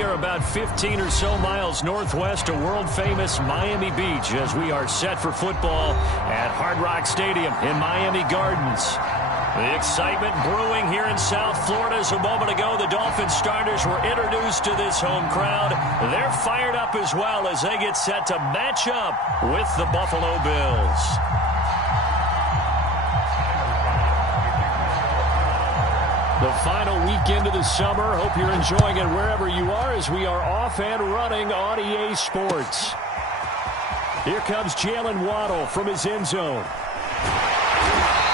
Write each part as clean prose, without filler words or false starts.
We are about 15 or so miles northwest of world-famous Miami Beach as we are set for football at Hard Rock Stadium in Miami Gardens. The excitement brewing here in South Florida. As a moment ago, the Dolphins starters were introduced to this home crowd. They're fired up as well as they get set to match up with the Buffalo Bills. The final weekend of the summer. Hope you're enjoying it wherever you are as we are off and running on EA Sports. Here comes Jalen Waddle from his end zone.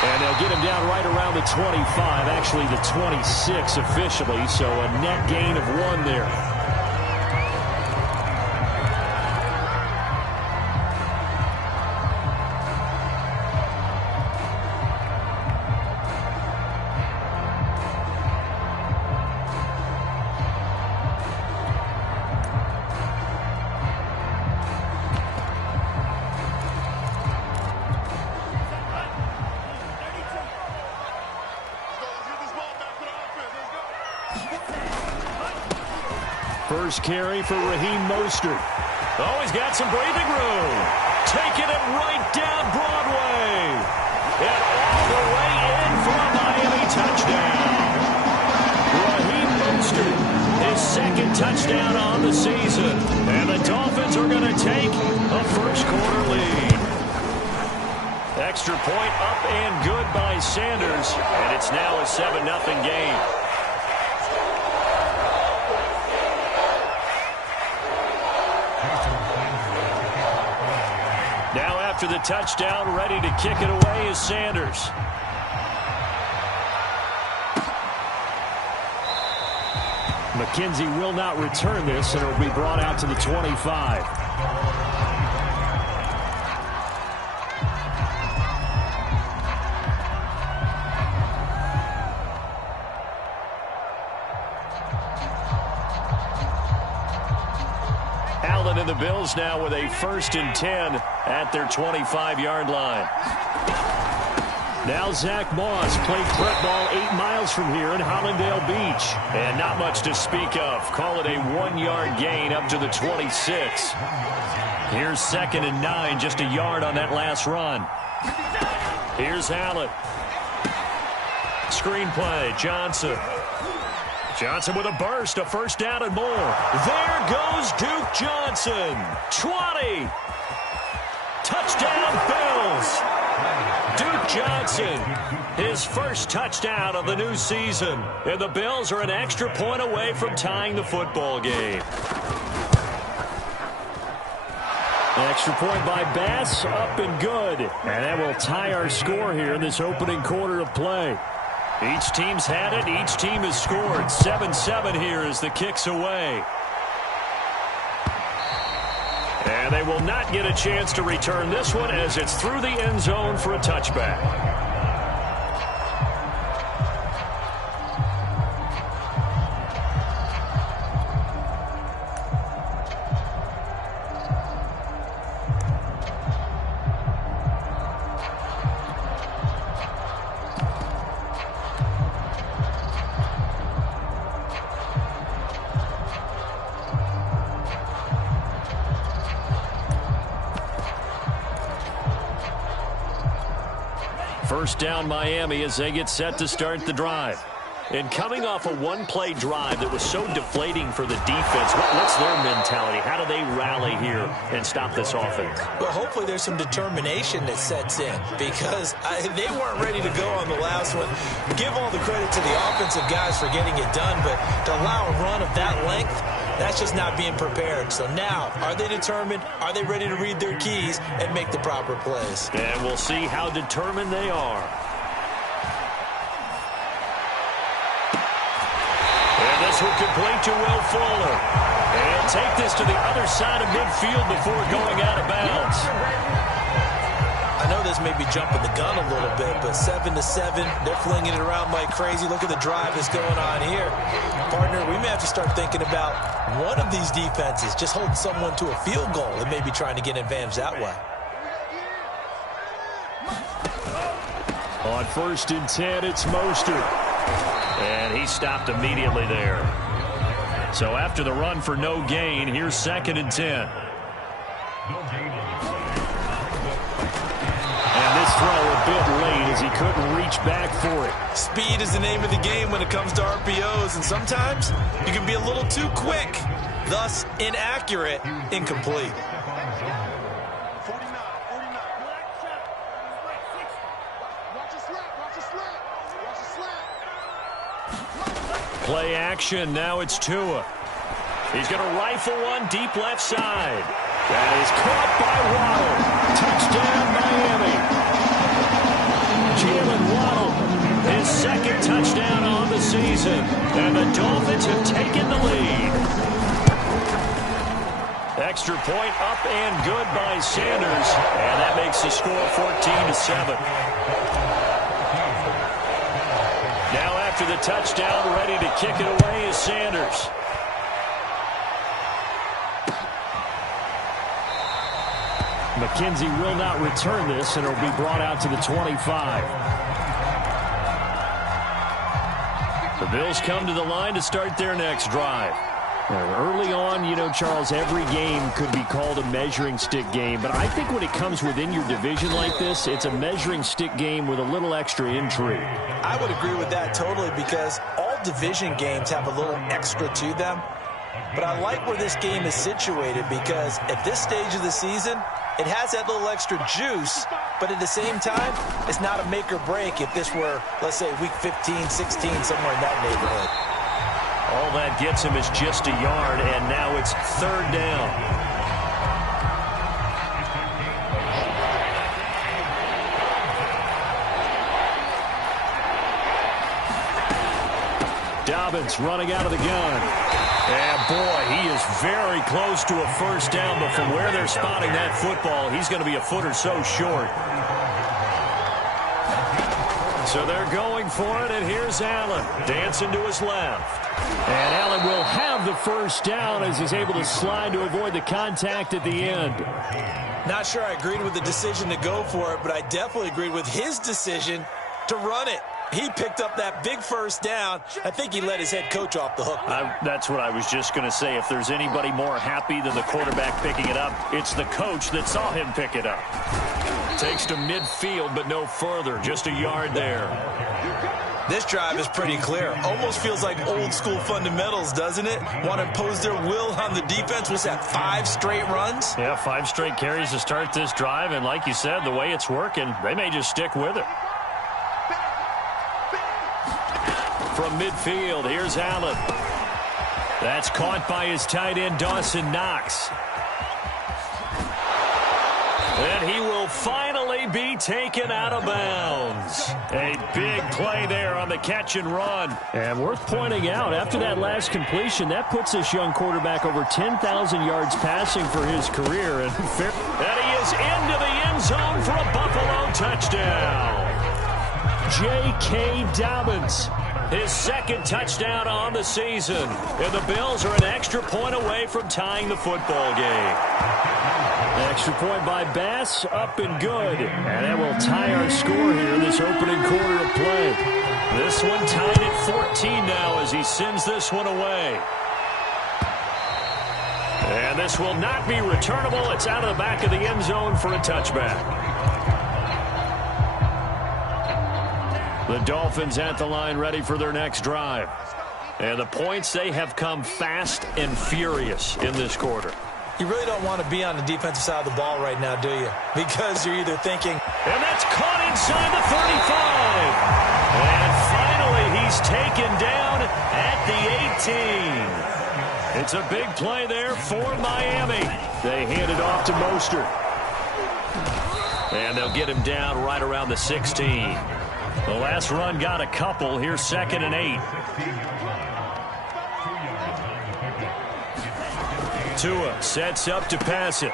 And they'll get him down right around the 25, actually the 26 officially, so a net gain of 1 there. First carry for Raheem Mostert. Oh, he's got some breathing room. Taking it right down Broadway. And all the way in for a Miami touchdown. Raheem Mostert, his second touchdown on the season. And the Dolphins are going to take a first-quarter lead. Extra point up and good by Sanders. And it's now a 7-0 game. Now after the touchdown, ready to kick it away is Sanders. McKenzie will not return this, and it will be brought out to the 25. Allen and the Bills now with a 1st and 10 at their 25-yard line. Now Zach Moss played prep ball 8 miles from here in Hollandale Beach. And not much to speak of. Call it a 1-yard gain up to the 26. Here's 2nd and 9, just a yard on that last run. Here's Allen. Screen play, Johnson. Johnson with a burst, a first down and more. There goes Duke Johnson. 20. Touchdown Bills. Duke Johnson, his first touchdown of the new season. And the Bills are an extra point away from tying the football game. Extra point by Bass, up and good. And that will tie our score here in this opening quarter of play. Each team's had it. Each team has scored. 7-7 here as the kick's away. And they will not get a chance to return this one as it's through the end zone for a touchback. First down Miami as they get set to start the drive. And coming off a one-play drive that was so deflating for the defense, what's their mentality? How do they rally here and stop this offense? Well, hopefully there's some determination that sets in because they weren't ready to go on the last one. Give all the credit to the offensive guys for getting it done, but to allow a run of that length, that's just not being prepared. So now, are they determined? Are they ready to read their keys and make the proper plays? And we'll see how determined they are. And this will complete to Will Fuller. And take this to the other side of midfield before going out of bounds. I know this may be jumping the gun a little bit, but 7-7, they're flinging it around like crazy. Look at the drive that's going on here. Partner, we may have to start thinking about one of these defenses just holding someone to a field goal and maybe trying to get an advantage that way. On 1st and 10, it's Mostert. And he stopped immediately there. So after the run for no gain, here's 2nd and 10. And this throw a bit late as he couldn't reach back for it. Speed is the name of the game when it comes to RPOs, and sometimes you can be a little too quick, thus inaccurate, incomplete. Play action, now it's Tua. He's going to rifle one deep left side. That is caught by Waddle. Touchdown, Miami. Jalen Waddle, his 2nd touchdown on the season. And the Dolphins have taken the lead. Extra point up and good by Sanders. And that makes the score 14-7. Now after the touchdown, ready to kick it away is Sanders. McKenzie will not return this, and it will be brought out to the 25. The Bills come to the line to start their next drive. Early on, you know, Charles, every game could be called a measuring stick game, but I think when it comes within your division like this, it's a measuring stick game with a little extra intrigue. I would agree with that totally, because all division games have a little extra to them. But I like where this game is situated, because at this stage of the season, it has that little extra juice, but at the same time, it's not a make or break if this were, let's say, week 15, 16, somewhere in that neighborhood. All that gets him is just a yard, and now it's 3rd down. Dobbins running out of the gun. And boy, he is very close to a 1st down, but from where they're spotting that football, he's going to be a foot or so short. So they're going for it, and here's Allen dancing to his left. And Allen will have the 1st down as he's able to slide to avoid the contact at the end. Not sure I agreed with the decision to go for it, but I definitely agreed with his decision to run it. He picked up that big 1st down. I think he let his head coach off the hook. That's what I was just going to say. If there's anybody more happy than the quarterback picking it up, it's the coach that saw him pick it up. Takes to midfield, but no further. Just a yard there. This drive is pretty clear. Almost feels like old school fundamentals, doesn't it? Want to impose their will on the defense. Was that 5 straight runs? Yeah, 5 straight carries to start this drive. And like you said, the way it's working, they may just stick with it. From midfield, here's Allen. That's caught by his tight end, Dawson Knox. And he will finally be taken out of bounds. A big play there on the catch and run. And worth pointing out, after that last completion, that puts this young quarterback over 10,000 yards passing for his career. And he is into the end zone for a Buffalo touchdown. J.K. Dobbins, his 2nd touchdown on the season. And the Bills are an extra point away from tying the football game. Extra point by Bass, up and good. And that will tie our score here in this opening quarter of play. This one tied at 14 now as he sends this one away. And this will not be returnable. It's out of the back of the end zone for a touchback. The Dolphins at the line ready for their next drive. And the points, they have come fast and furious in this quarter. You really don't want to be on the defensive side of the ball right now, do you? Because you're either thinking... And that's caught inside the 35. And finally, he's taken down at the 18. It's a big play there for Miami. They hand it off to Mostert. And they'll get him down right around the 16. The last run got a couple. Here's 2nd and 8. Tua sets up to pass it.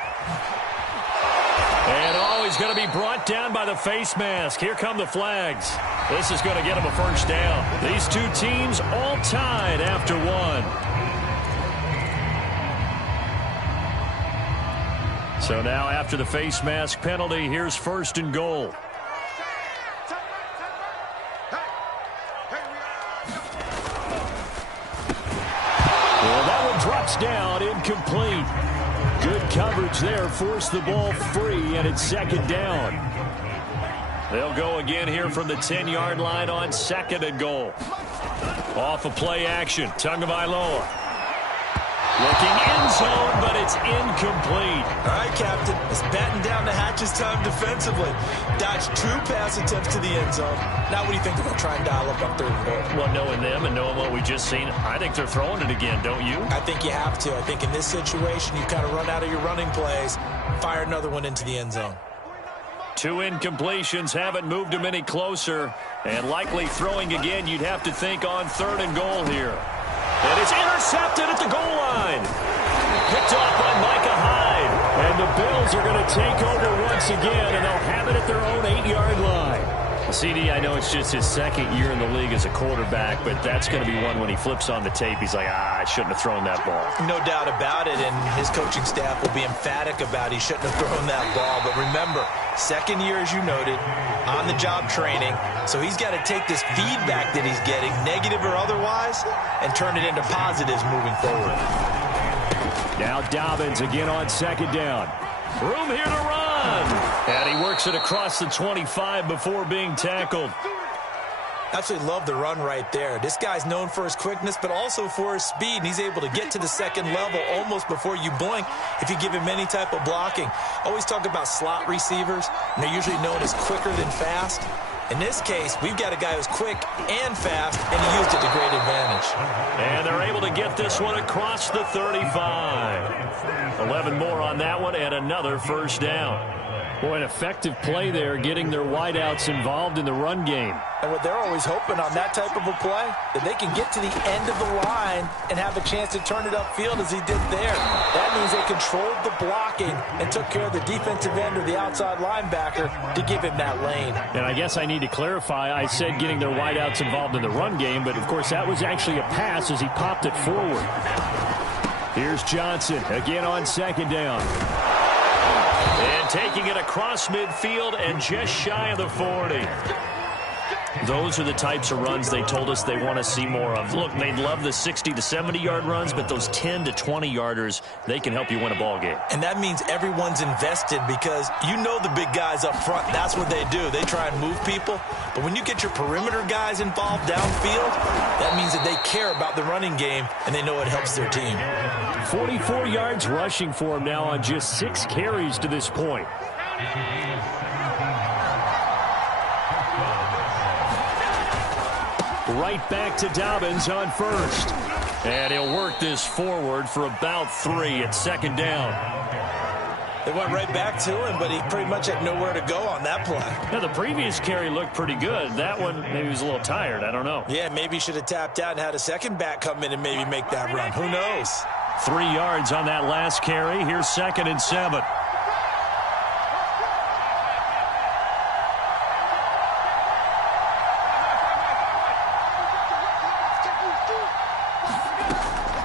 And he's going to be brought down by the face mask. Here come the flags. This is going to get him a 1st down. These two teams all tied after 1. So now after the face mask penalty, here's 1st and goal. Well, that drops down, incomplete. Good coverage there, forced the ball free, and it's second down. They'll go again here from the 10-yard line on 2nd and goal. Off of play action, Tagovailoa. Looking end zone, but it's incomplete. All right, Captain. It's batten down the hatches time defensively. Dodged 2 pass attempts to the end zone. Now what do you think they're going to try and dial up on 3rd and goal? Well, knowing them and knowing what we just seen, I think they're throwing it again, don't you? I think you have to. I think in this situation, you kind of run out of your running plays, fire another one into the end zone. 2 incompletions haven't moved him any closer, and likely throwing again, you'd have to think on 3rd and goal here. And it's intercepted at the goal line. Picked off by Micah Hyde. And the Bills are going to take over once again, and they'll have it at their own 8-yard line. CD, I know it's just his 2nd year in the league as a quarterback, but that's going to be one when he flips on the tape. He's like, I shouldn't have thrown that ball. No doubt about it, and his coaching staff will be emphatic about he shouldn't have thrown that ball. But remember, 2nd year, as you noted, on-the-job training. So he's got to take this feedback that he's getting, negative or otherwise, and turn it into positives moving forward. Now Dobbins again on 2nd down. Room here to run. And he works it across the 25 before being tackled. Absolutely love the run right there. This guy's known for his quickness, but also for his speed, and he's able to get to the 2nd level almost before you blink if you give him any type of blocking. Always talk about slot receivers, and they're usually known as quicker than fast. In this case, we've got a guy who's quick and fast, and he used it to great advantage. And they're able to get this one across the 35. 11 more on that one, and another 1st down. Boy, an effective play there, getting their wideouts involved in the run game. And what they're always hoping on that type of a play, that they can get to the end of the line and have a chance to turn it upfield as he did there. That means they controlled the blocking and took care of the defensive end or the outside linebacker to give him that lane. And I guess I need to clarify, I said getting their wideouts involved in the run game, but of course that was actually a pass as he popped it forward. Here's Johnson again on 2nd down. And taking it across midfield and just shy of the 40. Those are the types of runs they told us they want to see more of. Look, they'd love the 60 to 70-yard runs, but those 10 to 20-yarders, they can help you win a ball game. And that means everyone's invested because you know the big guys up front, that's what they do. They try and move people. But when you get your perimeter guys involved downfield, that means that they care about the running game, and they know it helps their team. 44 yards rushing for him now on just 6 carries to this point. Right back to Dobbins on 1st. And he'll work this forward for about 3 at 2nd down. They went right back to him, but he pretty much had nowhere to go on that play. Now, the previous carry looked pretty good. That one, maybe he was a little tired. I don't know. Yeah, maybe he should have tapped out and had a second back come in and maybe make that run. Who knows? 3 yards on that last carry. Here's 2nd and 7.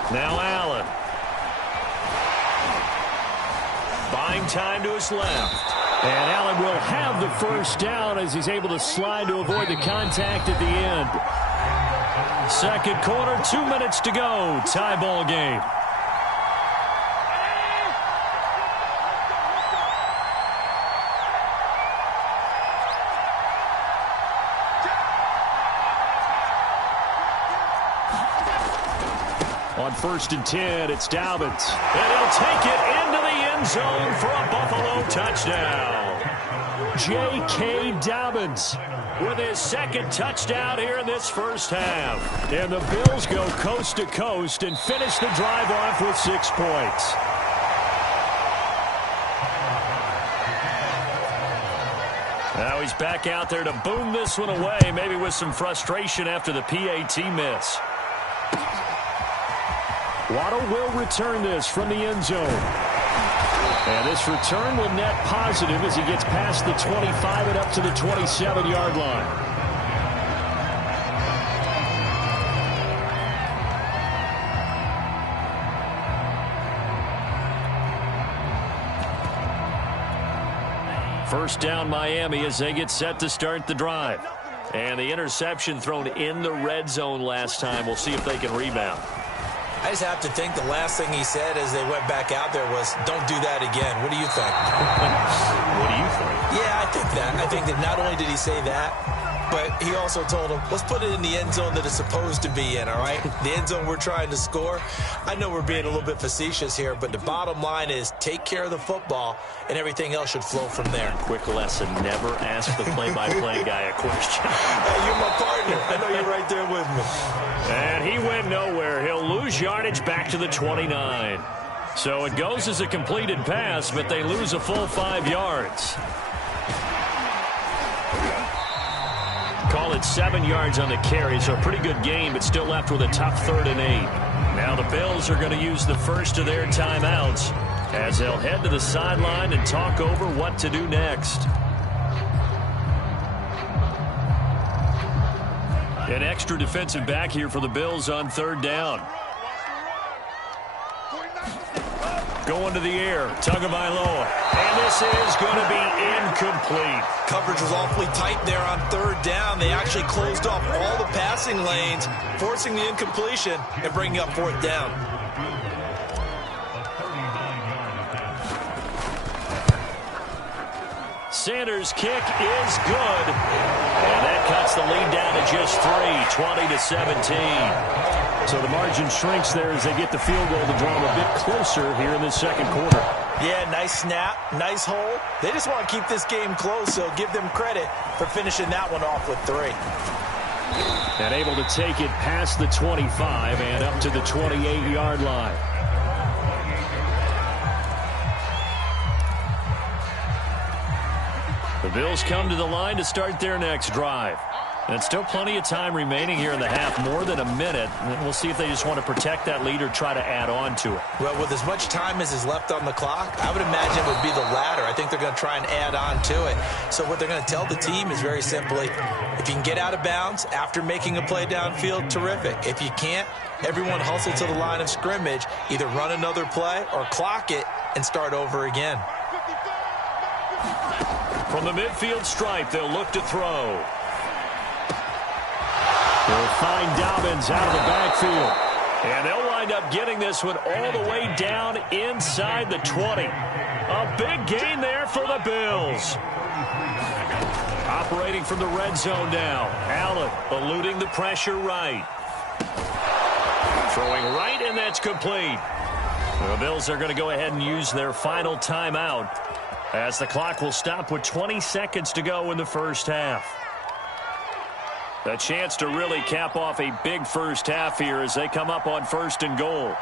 Now Allen. Buying time to his left. And Allen will have the 1st down as he's able to slide to avoid the contact at the end. 2nd quarter, 2 minutes to go. Tie ball game. On 1st and 10, it's Dobbins. And he'll take it into the end zone for a Buffalo touchdown. J.K. Dobbins with his 2nd touchdown here in this 1st half. And the Bills go coast to coast and finish the drive off with 6 points. Now he's back out there to boom this one away, maybe with some frustration after the PAT miss. Waddle will return this from the end zone. And this return will net positive as he gets past the 25 and up to the 27-yard line. First down Miami as they get set to start the drive. And the interception thrown in the red zone last time. We'll see if they can rebound. I just have to think the last thing he said as they went back out there was, don't do that again. What do you think? What do you think? Yeah, I think that. I think that not only did he say that, but he also told him, let's put it in the end zone that it's supposed to be in, all right? The end zone we're trying to score. I know we're being a little bit facetious here, but the bottom line is take care of the football, and everything else should flow from there. Quick lesson, never ask the play-by-play guy a question. Hey, you're my partner. I know you're right there with me. And he went nowhere. He'll lose yardage back to the 29. So it goes as a completed pass, but they lose a full 5 yards. Call it 7 yards on the carry, so a pretty good game, but still left with a tough 3rd and 8. Now the Bills are going to use the first of their timeouts as they'll head to the sideline and talk over what to do next. An extra defensive back here for the Bills on 3rd down. Going to the air, Tagovailoa. And this is going to be incomplete. Coverage was awfully tight there on 3rd down. They actually closed off all the passing lanes, forcing the incompletion and bringing up 4th down. Sanders' kick is good. And that cuts the lead down to just 3, 20-17. So the margin shrinks there as they get the field goal to draw them a bit closer here in the 2nd quarter. Yeah, nice snap, nice hole. They just want to keep this game close, so give them credit for finishing that one off with 3. And able to take it past the 25 and up to the 28-yard line. The Bills come to the line to start their next drive. And still plenty of time remaining here in the half, more than a minute. And we'll see if they just want to protect that lead or try to add on to it. Well, with as much time as is left on the clock, I would imagine it would be the latter. I think they're going to try and add on to it. So what they're going to tell the team is very simply, if you can get out of bounds after making a play downfield, terrific. If you can't, everyone hustle to the line of scrimmage, either run another play or clock it and start over again. From the midfield stripe, they'll look to throw. They'll find Dobbins out of the backfield. And they'll wind up getting this one all the way down inside the 20. A big gain there for the Bills. Operating from the red zone now. Allen eluding the pressure right. Throwing right, and that's complete. The Bills are going to go ahead and use their final timeout as the clock will stop with 20 seconds to go in the first half. A chance to really cap off a big first half here as they come up on 1st and goal.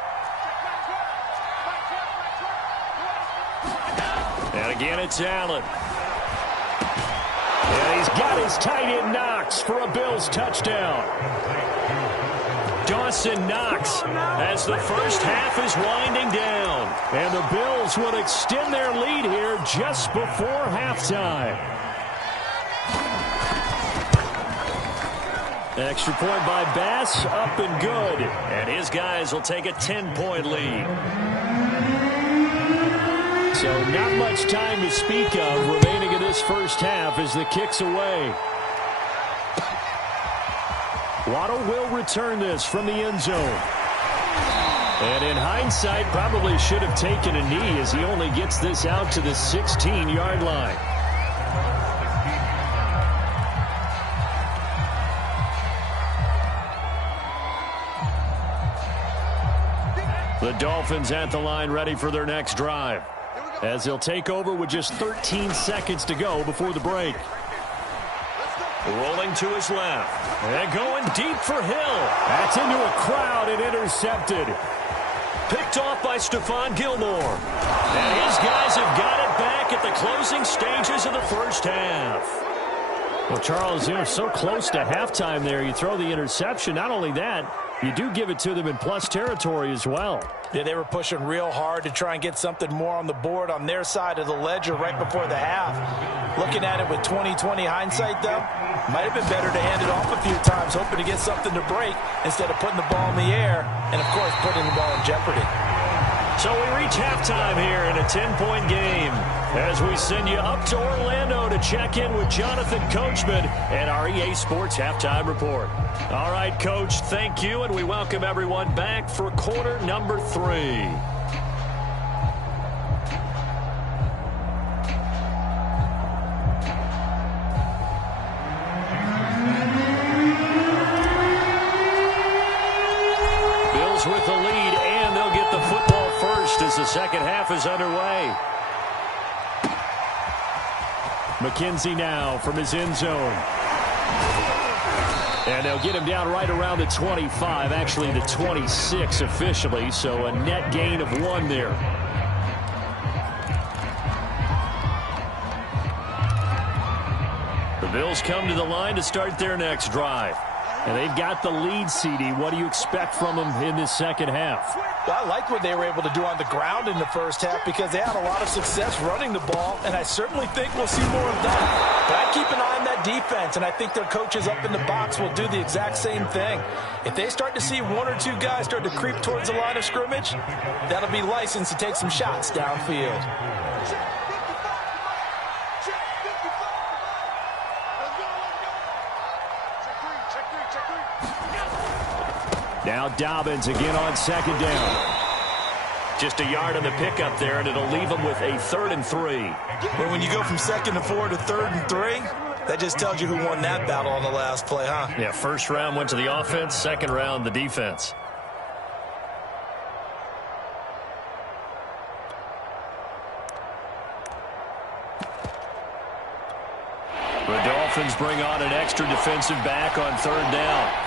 And again, it's Allen. And he's got his tight end Knox for a Bills touchdown. Dawson Knox as the first half is winding down. And the Bills would extend their lead here just before halftime. Extra point by Bass, up and good. And his guys will take a 10-point lead. So not much time to speak of remaining in this first half as the kick's away. Waddle will return this from the end zone. And in hindsight, probably should have taken a knee as he only gets this out to the 16-yard line. The Dolphins at the line ready for their next drive as they'll take over with just 13 seconds to go before the break. Rolling to his left and going deep for Hill. That's into a crowd and intercepted. Picked off by Stephon Gilmore. And his guys have got it back at the closing stages of the first half. Well, Charles, you're so close to halftime there. You throw the interception. Not only that, you do give it to them in plus territory as well. Yeah, they were pushing real hard to try and get something more on the board on their side of the ledger right before the half. Looking at it with 20/20 hindsight, though, might have been better to hand it off a few times, hoping to get something to break instead of putting the ball in the air and, of course, putting the ball in jeopardy. So we reach halftime here in a 10-point game as we send you up to Orlando to check in with Jonathan Coachman and our EA Sports Halftime Report. All right, Coach, thank you, and we welcome everyone back for quarter number 3. With the lead, and they'll get the football first as the second half is underway. McKenzie now from his end zone. And they'll get him down right around the 25, actually the 26 officially, so a net gain of 1 there. The Bills come to the line to start their next drive. And they've got the lead, CD. What do you expect from them in this second half? Well, I like what they were able to do on the ground in the first half because they had a lot of success running the ball, and I certainly think we'll see more of that. But I keep an eye on that defense, and I think their coaches up in the box will do the exact same thing. If they start to see 1 or 2 guys start to creep towards the line of scrimmage, that'll be licensed to take some shots downfield. Now Dobbins again on second down. Just a yard on the pickup there, and it'll leave them with a 3rd and 3. Well, when you go from 2nd and 4 to 3rd and 3, that just tells you who won that battle on the last play, huh? Yeah, first round went to the offense, second round the defense. The Dolphins bring on an extra defensive back on 3rd down.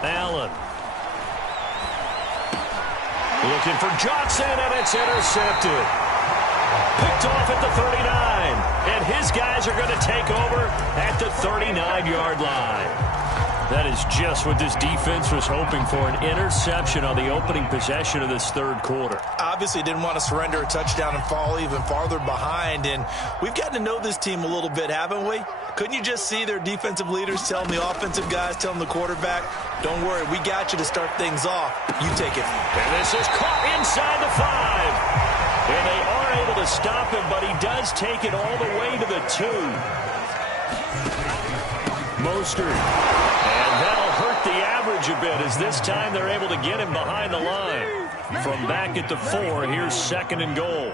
Allen. Looking for Johnson, and it's intercepted. Picked off at the 39. And his guys are going to take over at the 39-yard line. That is just what this defense was hoping for, an interception on the opening possession of this 3rd quarter. Obviously didn't want to surrender a touchdown and fall even farther behind, and we've gotten to know this team a little bit, haven't we? Couldn't you just see their defensive leaders telling the offensive guys, telling the quarterback, don't worry, we got you to start things off. You take it. And this is caught inside the 5. And they are able to stop him, but he does take it all the way to the 2. Mostert. And that'll hurt the average a bit, as this time they're able to get him behind the line. From back at the 4, here's 2nd and goal.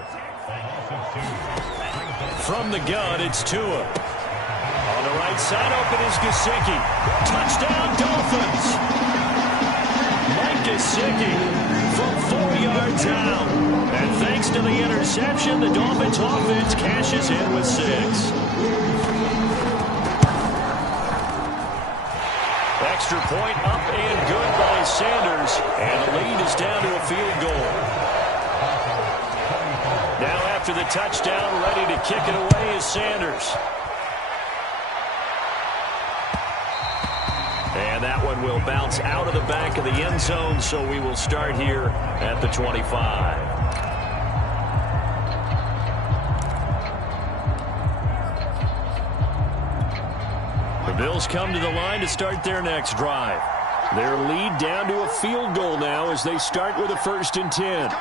From the gun, it's Tua. On the right side, open is Gesicki. Touchdown, Dolphins. Mike Gesicki from 4 yards out. And thanks to the interception, the Dolphins offense cashes in with 6. Extra point up and good by Sanders. And the lead is down to a field goal. Now after the touchdown, ready to kick it away is Sanders. And that one will bounce out of the back of the end zone, so we will start here at the 25. The Bills come to the line to start their next drive. Their lead down to a field goal now as they start with a 1st and 10.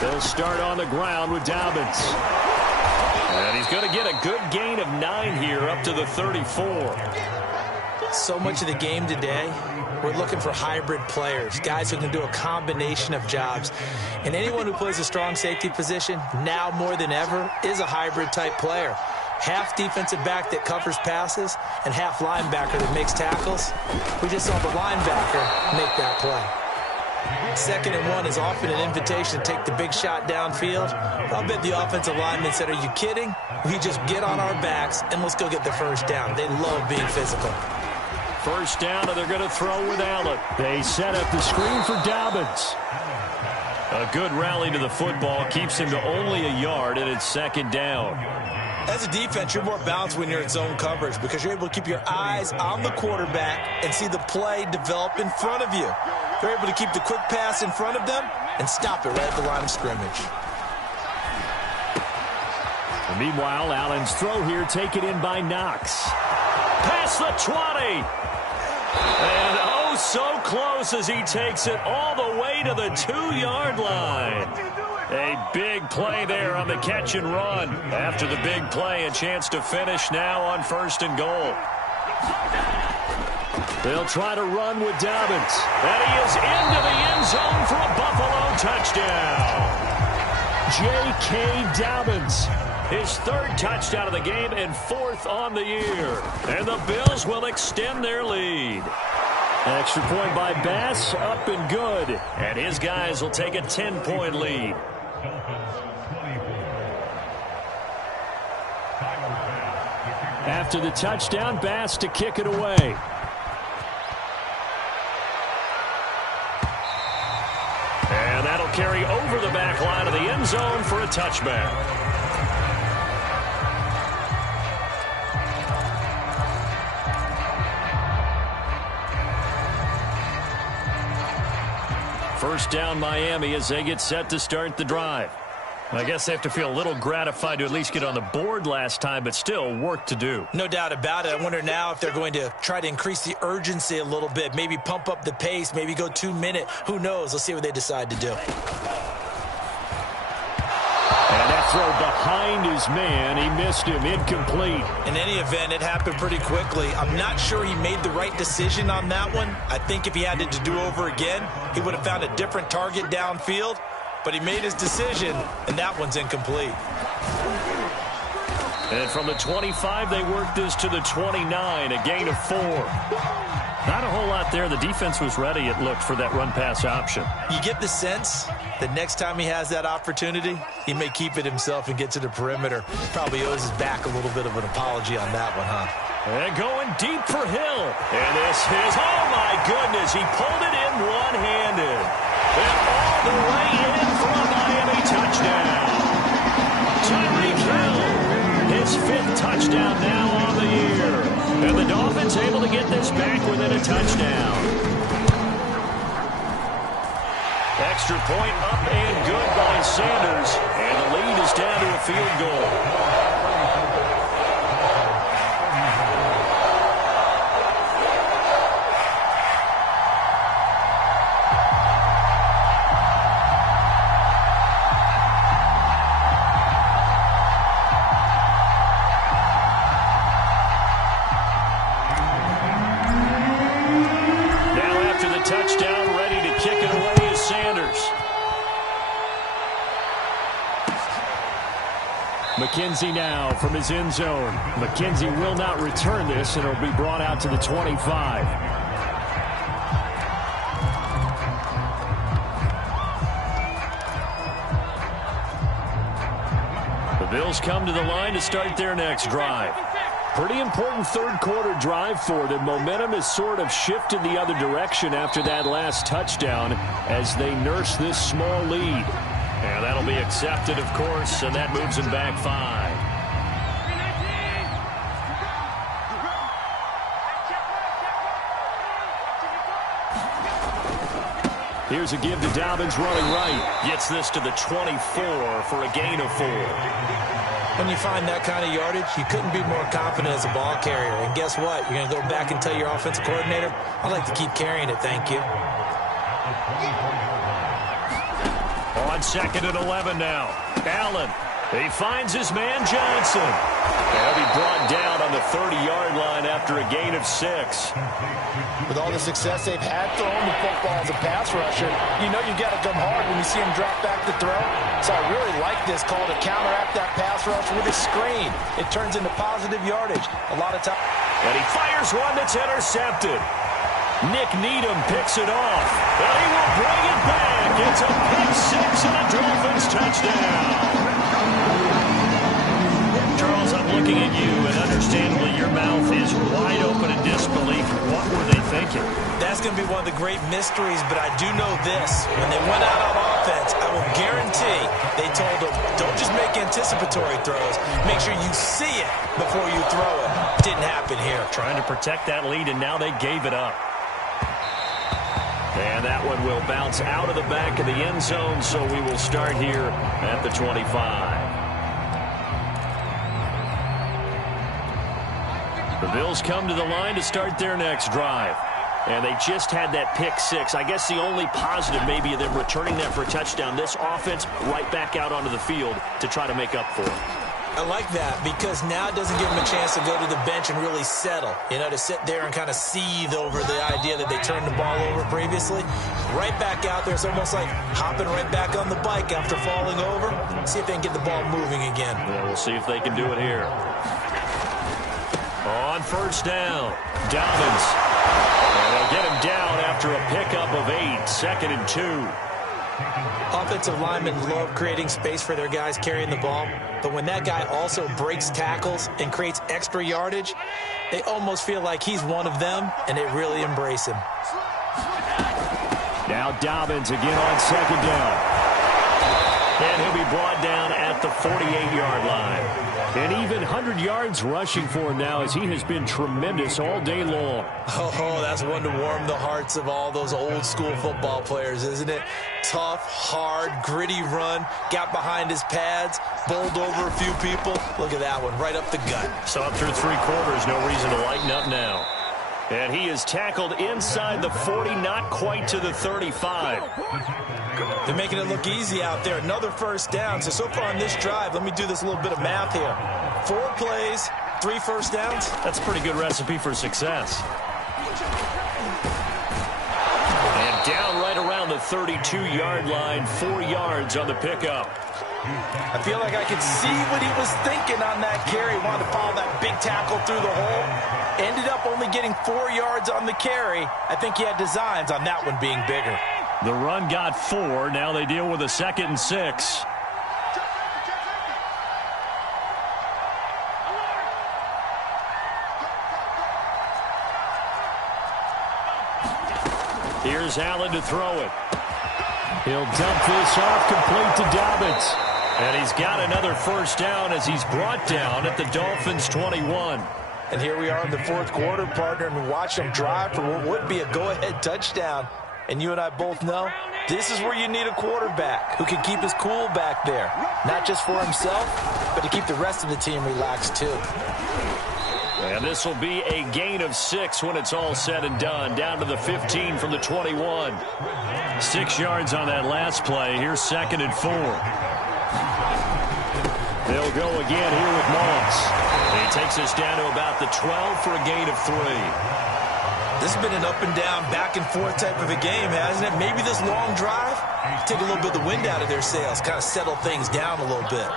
They'll start on the ground with Dobbins. And he's going to get a good gain of 9 here up to the 34. So much of the game today, we're looking for hybrid players, guys who can do a combination of jobs. And anyone who plays a strong safety position, now more than ever, is a hybrid type player. Half defensive back that covers passes and half linebacker that makes tackles. We just saw the linebacker make that play. 2nd and 1 is often an invitation to take the big shot downfield. I'll bet the offensive linemen said, are you kidding? We just get on our backs and let's go get the 1st down. They love being physical. 1st down, and they're going to throw with Allen. They set up the screen for Dobbins. A good rally to the football keeps him to only a yard, and it's 2nd down. As a defense, you're more balanced when you're in zone coverage because you're able to keep your eyes on the quarterback and see the play develop in front of you. They're able to keep the quick pass in front of them and stop it right at the line of scrimmage. And meanwhile, Allen's throw here taken in by Knox. Past the 20. And oh, so close as he takes it all the way to the 2-yard line. A big play there on the catch and run. After the big play, a chance to finish now on 1st and goal. They'll try to run with Dobbins. And he is into the end zone for a Buffalo touchdown. J.K. Dobbins. His 3rd touchdown of the game and 4th on the year. And the Bills will extend their lead. Extra point by Bass, up and good. And his guys will take a 10-point lead. After the touchdown, Bass to kick it away. And that'll carry over the back line of the end zone for a touchback. First down Miami as they get set to start the drive. I guess they have to feel a little gratified to at least get on the board last time, but still work to do. No doubt about it. I wonder now if they're going to try to increase the urgency a little bit, maybe pump up the pace, maybe go 2-minute. Who knows? Let's see what they decide to do. And that throw behind his man. He missed him. Incomplete. In any event, it happened pretty quickly. I'm not sure he made the right decision on that one. I think if he had to do over again, he would have found a different target downfield. But he made his decision, and that one's incomplete. And from the 25, they work this to the 29, a gain of 4. Not a whole lot there. The defense was ready, it looked, for that run-pass option. You get the sense that next time he has that opportunity, he may keep it himself and get to the perimeter. Probably owes his back a little bit of an apology on that one, huh? And going deep for Hill. And this is, oh my goodness, he pulled it in one-handed. And all the way in for a Miami touchdown. Tyreek Hill, his 5th touchdown now on the year. And the Dolphins able to get this back within a touchdown. Extra point up and good by Sanders. And the lead is down to a field goal. Touchdown, ready to kick it away is Sanders. McKenzie now from his end zone. McKenzie will not return this, and it'll be brought out to the 25. The Bills come to the line to start their next drive. Pretty important 3rd quarter drive for them. Momentum has sort of shifted the other direction after that last touchdown as they nurse this small lead. And that'll be accepted, of course, and that moves them back 5. Here's a give to Dobbins running right. Gets this to the 24 for a gain of 4. When you find that kind of yardage, you couldn't be more confident as a ball carrier. And guess what? You're going to go back and tell your offensive coordinator, I'd like to keep carrying it, thank you. On 2nd and 11 now. Allen. He finds his man Johnson. He'll be brought down on the 30-yard line after a gain of 6. With all the success they've had throwing the football as a pass rusher, you know you got to come hard when you see him drop back to throw. So I really like this call to counteract that pass rush with a screen. It turns into positive yardage a lot of times. And he fires one that's intercepted. Nick Needham picks it off. And he will bring it back. It's a pick 6 and a Dolphins touchdown. Charles, I'm looking at you, and understandably your mouth is wide open in disbelief. What were they thinking? That's going to be one of the great mysteries, but I do know this. When they went out on offense, I will guarantee they told them, don't just make anticipatory throws. Make sure you see it before you throw it. Didn't happen here. Trying to protect that lead, and now they gave it up. And that one will bounce out of the back of the end zone, so we will start here at the 25. The Bills come to the line to start their next drive. And they just had that pick six. I guess the only positive maybe of them returning that for a touchdown. This offense right back out onto the field to try to make up for it. I like that because now it doesn't give them a chance to go to the bench and really settle. You know, to sit there and kind of seethe over the idea that they turned the ball over previously. Right back out there. It's almost like hopping right back on the bike after falling over. See if they can get the ball moving again. Yeah, we'll see if they can do it here. On first down, Dobbins. And they'll get him down after a pickup of 8, 2nd and 2. Offensive linemen love creating space for their guys carrying the ball, but when that guy also breaks tackles and creates extra yardage, they almost feel like he's one of them, and they really embrace him. Now Dobbins again on 2nd down. And he'll be brought down at the 48-yard line. And even 100 yards rushing for him now as he has been tremendous all day long. Oh, that's one to warm the hearts of all those old-school football players, isn't it? Tough, hard, gritty run, got behind his pads, bowled over a few people. Look at that one, right up the gut. So up through 3 quarters, no reason to lighten up now. And he is tackled inside the 40, not quite to the 35. They're making it look easy out there. Another first down. So far on this drive, let me do this little bit of math here. 4 plays, 3 first downs. That's a pretty good recipe for success. And down right around the 32-yard line, 4 yards on the pickup. I feel like I could see what he was thinking on that carry. Wanted to follow that big tackle through the hole. Ended up only getting 4 yards on the carry. I think he had designs on that one being bigger. The run got 4. Now they deal with a 2nd and 6. Here's Allen to throw it. He'll dump this off complete to Dobbins. And he's got another first down as he's brought down at the Dolphins' 21. And here we are in the 4th quarter, partner, and watch them drive for what would be a go-ahead touchdown. And you and I both know this is where you need a quarterback who can keep his cool back there. Not just for himself, but to keep the rest of the team relaxed too. And this will be a gain of 6 when it's all said and done. Down to the 15 from the 21. 6 yards on that last play. Here's 2nd and 4. They'll go again here with Moss. He takes us down to about the 12 for a gain of 3. This has been an up-and-down, back-and-forth type of a game, hasn't it? Maybe this long drive, take a little bit of the wind out of their sails, kind of settle things down a little bit.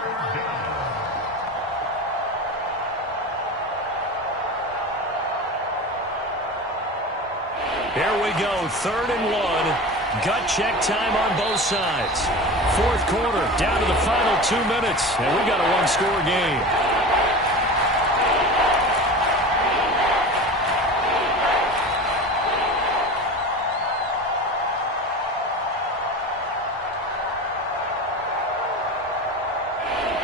Here we go, 3rd and 1. Gut check time on both sides. 4th quarter, down to the final 2 minutes, and we got a one-score game.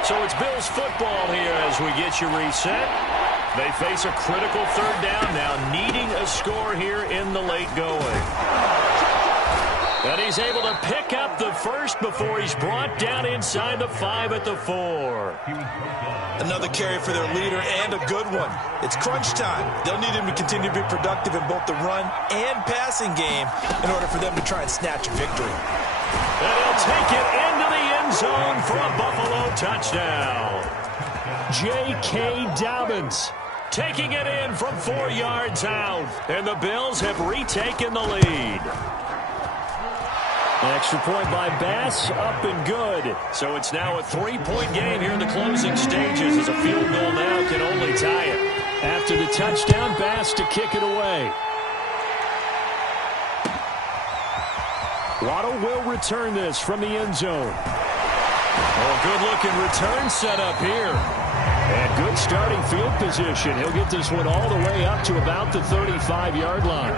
So it's Bills football here as we get you reset. They face a critical 3rd down now, needing a score here in the late going. And he's able to pick up the first before he's brought down inside the 5 at the 4. Another carry for their leader and a good one. It's crunch time. They'll need him to continue to be productive in both the run and passing game in order for them to try and snatch a victory. And he'll take it into the end zone for a Buffalo touchdown. J.K. Dobbins taking it in from 4 yards out. And the Bills have retaken the lead. Extra point by Bass, up and good. So it's now a 3-point game here in the closing stages as a field goal now can only tie it. After the touchdown, Bass to kick it away. Waddle will return this from the end zone. Oh, good-looking return set up here. And good starting field position. He'll get this one all the way up to about the 35-yard line.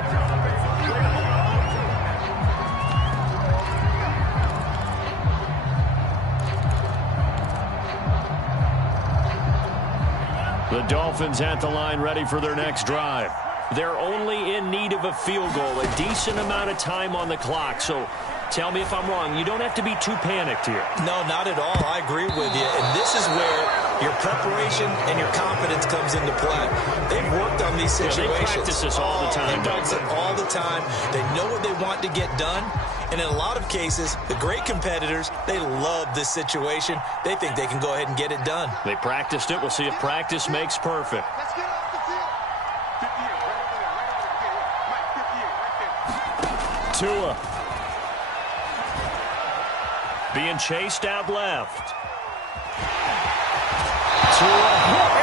The Dolphins at the line ready for their next drive. They're only in need of a field goal, a decent amount of time on the clock. So tell me if I'm wrong. You don't have to be too panicked here. No, not at all. I agree with you. And this is where your preparation and your confidence comes into play. They've worked on these situations. They practice this all the time. They practice it all the time. They know what they want to get done. And in a lot of cases, the great competitors, they love this situation. They think they can go ahead and get it done. They practiced it. We'll see if practice makes perfect. Let's get off the field. 58, right over there, right over there. Mike, 58, right there. Tua. Being chased out left. Tua,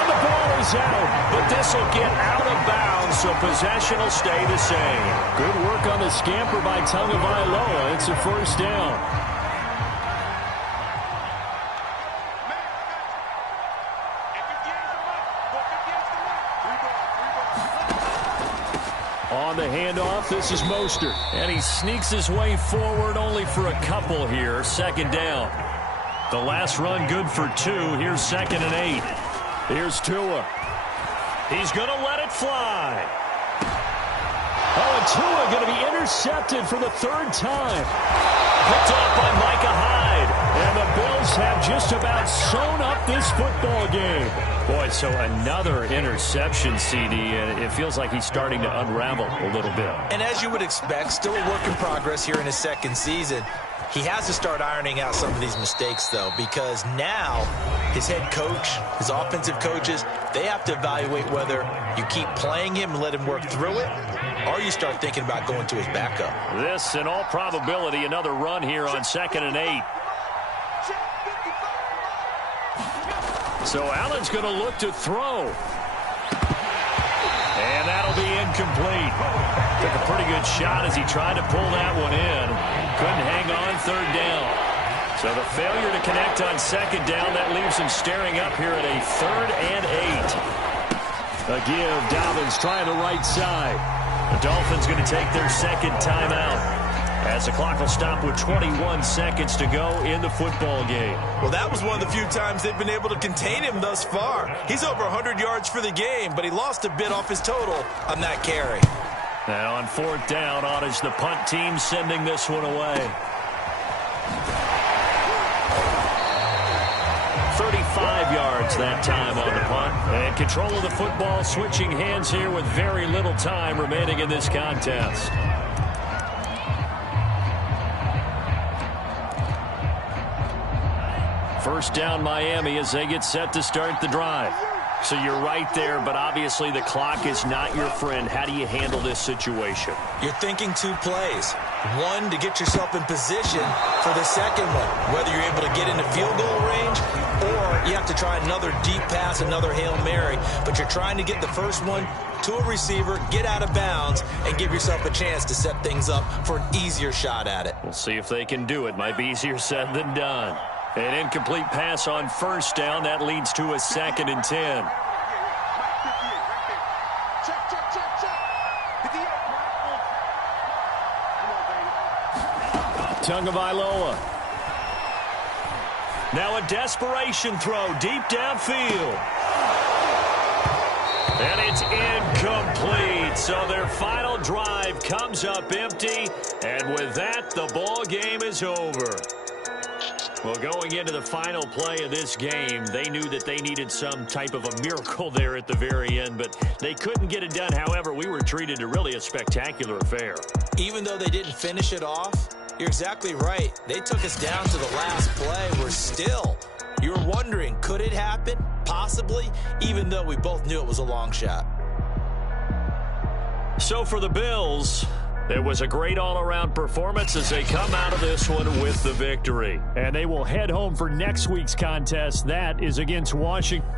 and the ball is out. But this will get out of bounds, so possession will stay the same. Good work on the scamper by Tagovailoa. It's a first down. On the handoff, this is Mostert. And he sneaks his way forward only for a couple here. Second down. The last run good for 2. Here's 2nd and 8. Here's Tua. He's going to let it fly. Oh, and Tua going to be intercepted for the 3rd time. Picked off by Micah Hyde. And the Bills have just about sewn up this football game. Boy, so another interception, CD, and it feels like he's starting to unravel a little bit. And as you would expect, still a work in progress here in his 2nd season. He has to start ironing out some of these mistakes, though, because now his head coach, his offensive coaches, they have to evaluate whether you keep playing him and let him work through it, or you start thinking about going to his backup. This, in all probability, another run here on 2nd and 8. So Allen's going to look to throw. And that'll be incomplete. Took a pretty good shot as he tried to pull that one in. Couldn't hang on 3rd down. So the failure to connect on 2nd down, that leaves him staring up here at a 3rd and 8. A give. Dobbins trying the right side. The Dolphins going to take their 2nd timeout, as the clock will stop with 21 seconds to go in the football game. Well, that was one of the few times they've been able to contain him thus far. He's over 100 yards for the game, but he lost a bit off his total on that carry. Now on 4th down, Otto's the punt team sending this one away. 35 yards that time on the punt. And control of the football switching hands here with very little time remaining in this contest. First down Miami as they get set to start the drive. So you're right there, but obviously the clock is not your friend. How do you handle this situation? You're thinking 2 plays. One, to get yourself in position for the second one, whether you're able to get into field goal range or you have to try another deep pass, another Hail Mary. But you're trying to get the first one to a receiver, get out of bounds, and give yourself a chance to set things up for an easier shot at it. We'll see if they can do it. Might be easier said than done. An incomplete pass on 1st down. That leads to a 2nd and 10. Tagovailoa. Now a desperation throw deep downfield. And it's incomplete. So their final drive comes up empty. And with that, the ball game is over. Well, going into the final play of this game, they knew that they needed some type of a miracle there at the very end, but they couldn't get it done. However, we were treated to really a spectacular affair. Even though they didn't finish it off, you're exactly right. They took us down to the last play. We're still, you were wondering, could it happen? Possibly, even though we both knew it was a long shot. So for the Bills, it was a great all-around performance as they come out of this one with the victory. And they will head home for next week's contest. That is against Washington.